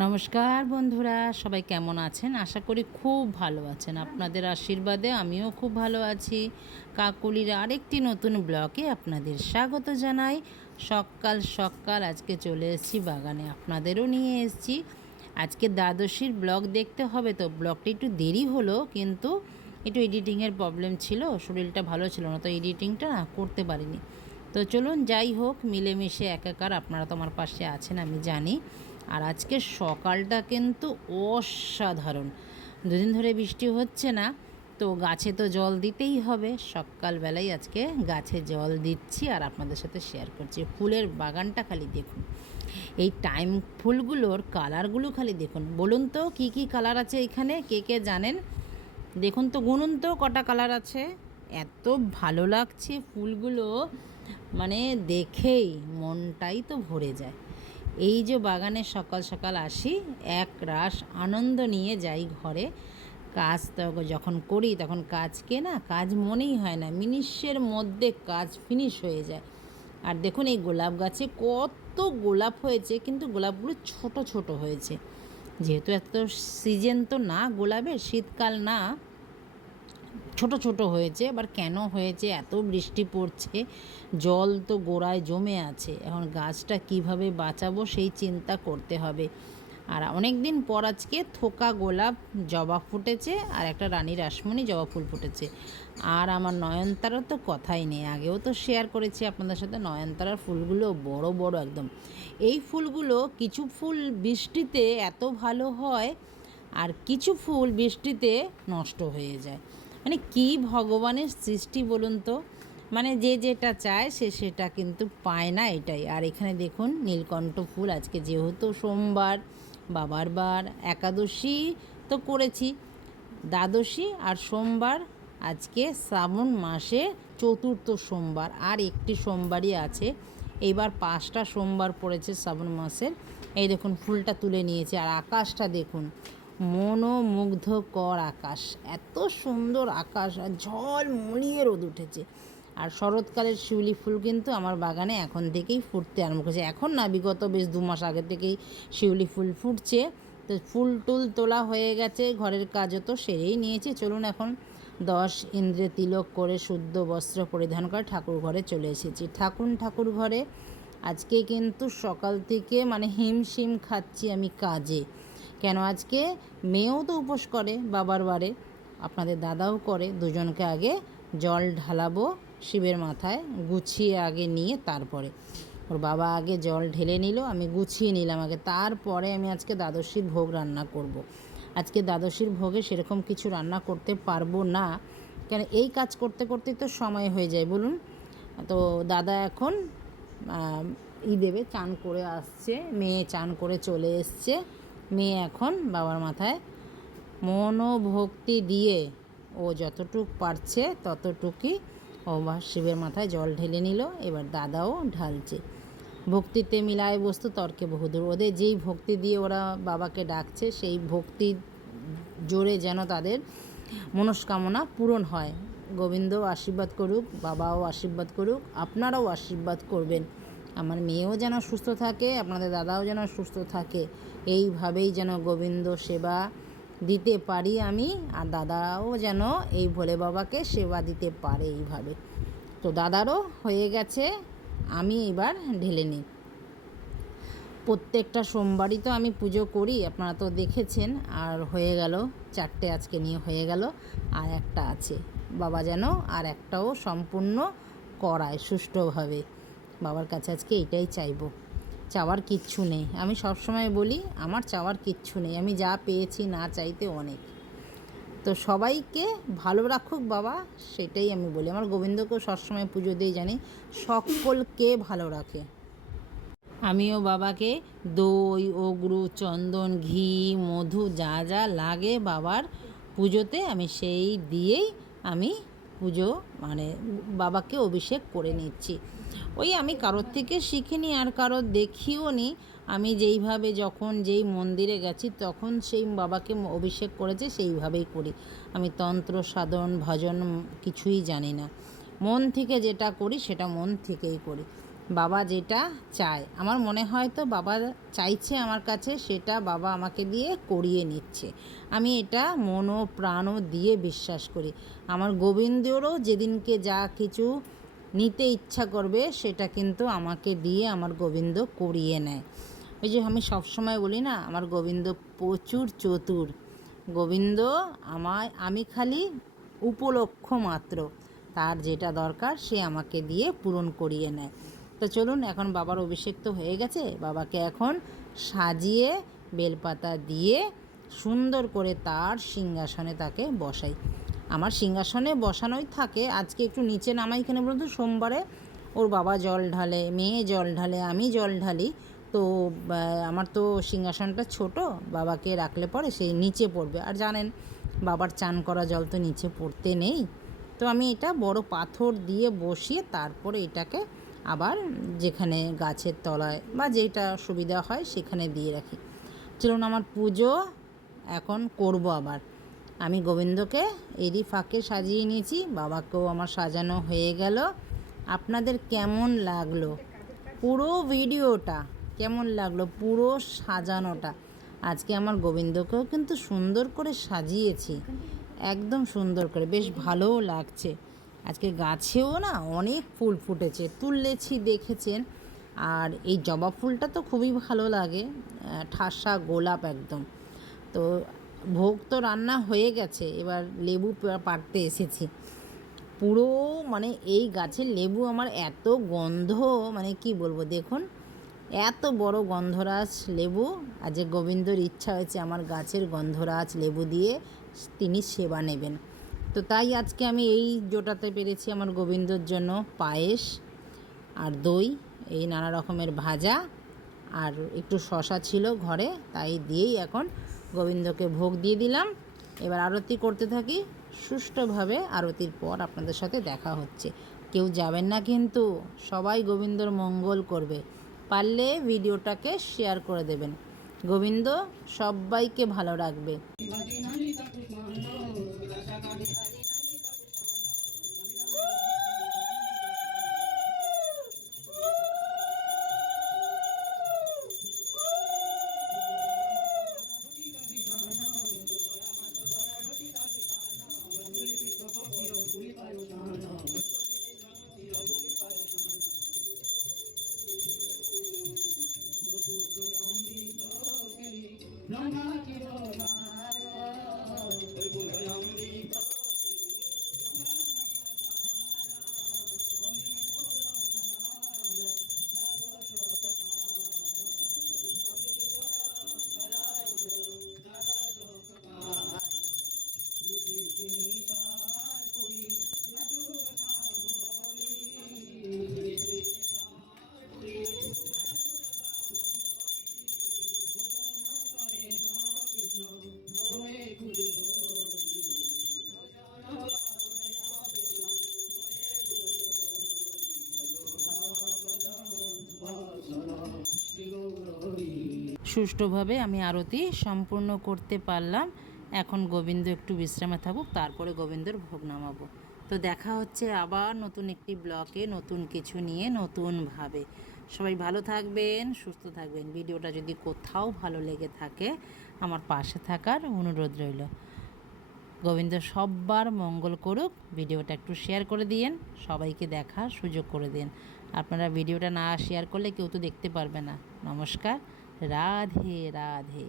নমস্কার বন্ধুরা, সবাই কেমন আছেন? আশা করি খুব ভালো আছেন। আপনাদের আশীর্বাদে আমিও খুব ভালো আছি। কাকলির আরেকটি নতুন ব্লগে আপনাদের স্বাগত জানাই। সকাল সকাল আজকে চলে এসেছি বাগানে, আপনাদেরও নিয়ে এসেছি। আজকে দ্বাদশীর ব্লগ দেখতে হবে, তো ব্লগটা একটু দেরি হলো, কিন্তু একটু এডিটিংয়ের প্রবলেম ছিল, শরীরটা ভালো ছিল না, তো এডিটিংটা না করতে পারিনি। তো চলুন, যাই হোক, মিলেমিশে একাকার, আপনারা তো আমার পাশে আছেন আমি জানি। আর আজকে সকালটা কিন্তু অসাধারণ। দুদিন ধরে বৃষ্টি হচ্ছে না, তো গাছে তো জল দিতেই হবে। সকালবেলায় আজকে গাছে জল দিচ্ছি আর আপনাদের সাথে শেয়ার করছি। ফুলের বাগানটা খালি দেখুন, এই টাইম ফুলগুলোর কালারগুলো খালি দেখুন। বলুন তো কি কি কালার আছে এখানে, কে কে জানেন? দেখুন তো, গুনুন তো কটা কালার আছে। এত ভালো লাগছে ফুলগুলো, মানে দেখেই মনটাই তো ভরে যায়। এই যে বাগানে সকাল সকাল আসি, এক রাস আনন্দ নিয়ে যাই ঘরে। কাজ তো যখন করি তখন কাজ মনেই হয় না, মিনিটের মধ্যে কাজ ফিনিশ হয়ে যায়। আর দেখুন এই গোলাপ গাছে কত গোলাপ হয়েছে, কিন্তু গোলাপগুলো ছোট ছোট হয়েছে। যেহেতু এত সিজন তো না গোলাপের, শীতকাল না, ছোট ছোট হয়েছে। এবার কেন হয়েছে, এত বৃষ্টি পড়ছে, জল তো গোড়ায় জমে আছে, এখন গাছটা কিভাবে বাঁচাবো সেই চিন্তা করতে হবে। আর অনেক দিন পর আজকে থোকা গোলাপ জবা ফুটেছে, আর একটা রানী রাসমণি জবা ফুল ফুটেছে। আর আমার নয়নতারার তো কথাই নেই, আগেও তো শেয়ার করেছি আপনাদের সাথে, নয়নতারার ফুলগুলো বড় বড় একদম। এই ফুলগুলো কিছু ফুল বৃষ্টিতে এত ভালো হয়, আর কিছু ফুল বৃষ্টিতে নষ্ট হয়ে যায়। মানে কি ভগবানের সৃষ্টি বলুন তো, মানে যে যেটা চায় সে সেটা কিন্তু পায় না, এটাই। আর এখানে দেখুন নীলকণ্ঠ ফুল, আজকে যেহেতু সোমবার, বাবার বার, একাদশী তো করেছি, দ্বাদশী আর সোমবার, আজকে শ্রাবণ মাসে চতুর্থ সোমবার, আর একটি সোমবারই আছে। এইবার 5টা সোমবার পড়েছে শ্রাবণ মাসের। এই দেখুন ফুলটা তুলে নিয়েছে, আর আকাশটা দেখুন, মনোমুগ্ধকর আকাশ, এত সুন্দর আকাশ, আর ঝলমলিয়ে রোদ উঠেছে। আর শরৎকালের শিউলি ফুল কিন্তু আমার বাগানে এখন থেকেই ফুটতে আরম্ভ করেছে। এখন না, বিগত বেশ 2 মাস আগে থেকেই শিউলি ফুল ফুটছে। তো ফুল টুল তোলা হয়ে গেছে, ঘরের কাজও তো সেরেই নিয়েছি। চলুন এখন 10 ইন্দ্রে তিলক করে শুদ্ধ বস্ত্র পরিধান করে ঠাকুর ঘরে চলে এসেছি। ঠাকুর ঘরে আজকে কিন্তু সকাল থেকে মানে হিমশিম খাচ্ছি আমি কাজে। কেন, আজকে মেয়েও তো উপোস করে বাবার বারে, আপনাদের দাদাও করে। দুজনকে আগে জল ঢালাবো শিবের মাথায়, গুছিয়ে আগে নিয়ে তারপরে। ওর বাবা আগে জল ঢেলে নিল, আমি গুছিয়ে নিলাম আগে, তারপরে আমি আজকে দ্বাদশীর ভোগ রান্না করব। আজকে দ্বাদশীর ভোগে সেরকম কিছু রান্না করতে পারবো না, কেন এই কাজ করতে করতে তো সময় হয়ে যায় বলুন। তো দাদা এখন দেবে, চান করে আসছে, মেয়ে চান করে চলে এসছে। মেয়ে এখন বাবার মাথায় মনোভক্তি দিয়ে ও যতটুক পারছে ততটুকুই ও শিবের মাথায় জল ঢেলে নিল। এবার দাদাও ঢালছে। ভক্তিতে মিলায় বস্তু তর্কে বহুদূর, ওদের যেই ভক্তি দিয়ে ওরা বাবাকে ডাকছে, সেই ভক্তির জোরে যেন তাদের মনস্কামনা পূরণ হয়। গোবিন্দও আশীর্বাদ করুক, বাবাও আশীর্বাদ করুক, আপনারাও আশীর্বাদ করবেন। আমার মেয়েও যেন সুস্থ থাকে, আপনাদের দাদাও যেন সুস্থ থাকে, এইভাবেই যেন গোবিন্দ সেবা দিতে পারি আমি, আর দাদাও যেন এই ভোলে বাবাকে সেবা দিতে পারে এইভাবে। তো দাদারও হয়ে গেছে, আমি এবার ঢেলে নিই। প্রত্যেকটা সোমবারই তো আমি পুজো করি, আপনারা তো দেখেছেন। আর হয়ে গেল 4টে, আজকে নিয়ে হয়ে গেল, আর একটা আছে। বাবা যেন আর একটাও সম্পূর্ণ করায় সুষ্ঠুভাবে। বাবার কাছে আজকে এটাই চাইবো, চাওয়ার কিচ্ছু নেই। আমি সবসময় বলি আমার চাওয়ার কিচ্ছু নেই, আমি যা পেয়েছি না চাইতে অনেক। তো সবাইকে ভালো রাখুক বাবা, সেটাই আমি বলি। আমার গোবিন্দকেও সবসময় পুজো দিয়ে জানি সকলকে ভালো রাখে। আমিও বাবাকে দই, অগরু, চন্দন, ঘি, মধু যা যা লাগে বাবার পুজোতে, আমি সেই দিয়েই আমি পুজো মানে বাবাকে অভিষেক করে নিচ্ছি। ওই আমি কারোর থেকে শিখিনি আর কারোর দেখিও নি, আমি যেইভাবে যখন যেই মন্দিরে গেছি তখন সেই বাবাকে অভিষেক করেছে সেইভাবেই করি। আমি তন্ত্র সাধন ভজন কিছুই জানি না, মন থেকে যেটা করি সেটা মন থেকেই করি। বাবা যেটা চায়, আমার মনে হয় তো বাবা চাইছে আমার কাছে, সেটা বাবা আমাকে দিয়ে করিয়ে নিচ্ছে। আমি এটা মন ও প্রাণ দিয়ে বিশ্বাস করি। আমার গোবিন্দরও যেদিনকে যা কিছু নিতে ইচ্ছা করবে সেটা কিন্তু আমাকে দিয়ে আমার গোবিন্দ করিয়ে নেয়। ওই যে আমি সবসময় বলি না, আমার গোবিন্দ প্রচুর চতুর। গোবিন্দ আমি খালি উপলক্ষ মাত্র, তার যেটা দরকার সে আমাকে দিয়ে পূরণ করিয়ে নেয়। তো চলুন, এখন বাবার অভিষেক তো হয়ে গেছে, বাবাকে এখন সাজিয়ে বেলপাতা দিয়ে সুন্দর করে তার সিংহাসনে তাকে বসাই। আমার সিংহাসনে বসানোই থাকে, আজকে একটু নিচে নামাই কেন বলুন তো, সোমবারে ওর বাবা জল ঢালে, মেয়ে জল ঢালে, আমি জল ঢালি। তো আমার তো সিংহাসনটা ছোট, বাবাকে রাখলে পরে সেই নিচে পড়বে, আর জানেন বাবার চান করা জল তো নিচে পড়তে নেই। তো আমি এটা বড় পাথর দিয়ে বসিয়ে তারপরে এটাকে আবার যেখানে গাছের তলায় বা যেটা সুবিধা হয় সেখানে দিয়ে রাখি। চলুন, আমার পুজো এখন করব আবার। আমি গোবিন্দকে এরই ফাঁকে সাজিয়ে নিয়েছি, বাবাকেও আমার সাজানো হয়ে গেল। আপনাদের কেমন লাগলো পুরো ভিডিওটা, কেমন লাগলো পুরো সাজানোটা? আজকে আমার গোবিন্দকেও কিন্তু সুন্দর করে সাজিয়েছি, একদম সুন্দর করে, বেশ ভালোও লাগছে। আজকে গাছেও না অনেক ফুল ফুটেছে, তুলেছি দেখেছেন। আর এই জবা ফুলটা তো খুবই ভালো লাগে, ঠাসা গোলাপ একদম। তো ভোগ তো রান্না হয়ে গেছে, এবার লেবু পাড়তে এসেছি। পুরো মানে এই গাছের লেবু আমার এত গন্ধ, মানে কি বলবো, দেখুন এত বড় গন্ধরাজ লেবু। আজ যে গোবিন্দর ইচ্ছা হয়েছে আমার গাছের গন্ধরাজ লেবু দিয়ে তিনি সেবা নেবেন। তো তাই আজকে আমি এই জোটাতে পেরেছি আমার গোবিন্দর জন্য পায়েস আর দই, এই নানা রকমের ভাজা, আর একটু শশা ছিল ঘরে, তাই দিয়েই এখন গোবিন্দকে ভোগ দিয়ে দিলাম। এবার আরতি করতে থাকি সুষ্ঠুভাবে। আরতির পর আপনাদের সাথে দেখা হচ্ছে। কেউ যাবেন না কিন্তু, সবাই গোবিন্দর মঙ্গল করবে। পারলে ভিডিওটাকে শেয়ার করে দেবেন। গোবিন্দ সবাইকে ভালো রাখবে। সুষ্ঠুভাবে আমি আরতি সম্পূর্ণ করতে পারলাম। এখন গোবিন্দ একটু বিশ্রামে থাকুক, তারপরে গোবিন্দর ভোগ নামাবো। তো দেখা হচ্ছে আবার নতুন একটি ব্লকে, নতুন কিছু নিয়ে, নতুনভাবে। সবাই ভালো থাকবেন, সুস্থ থাকবেন। ভিডিওটা যদি কোথাও ভালো লেগে থাকে আমার পাশে থাকার অনুরোধ রইল। গোবিন্দ সব্বার মঙ্গল করুক। ভিডিওটা একটু শেয়ার করে দিয়েন, সবাইকে দেখার সুযোগ করে দিন। আপনারা ভিডিওটা না শেয়ার করলে কেউ তো দেখতে পারবে না। নমস্কার, রাধে রাধে।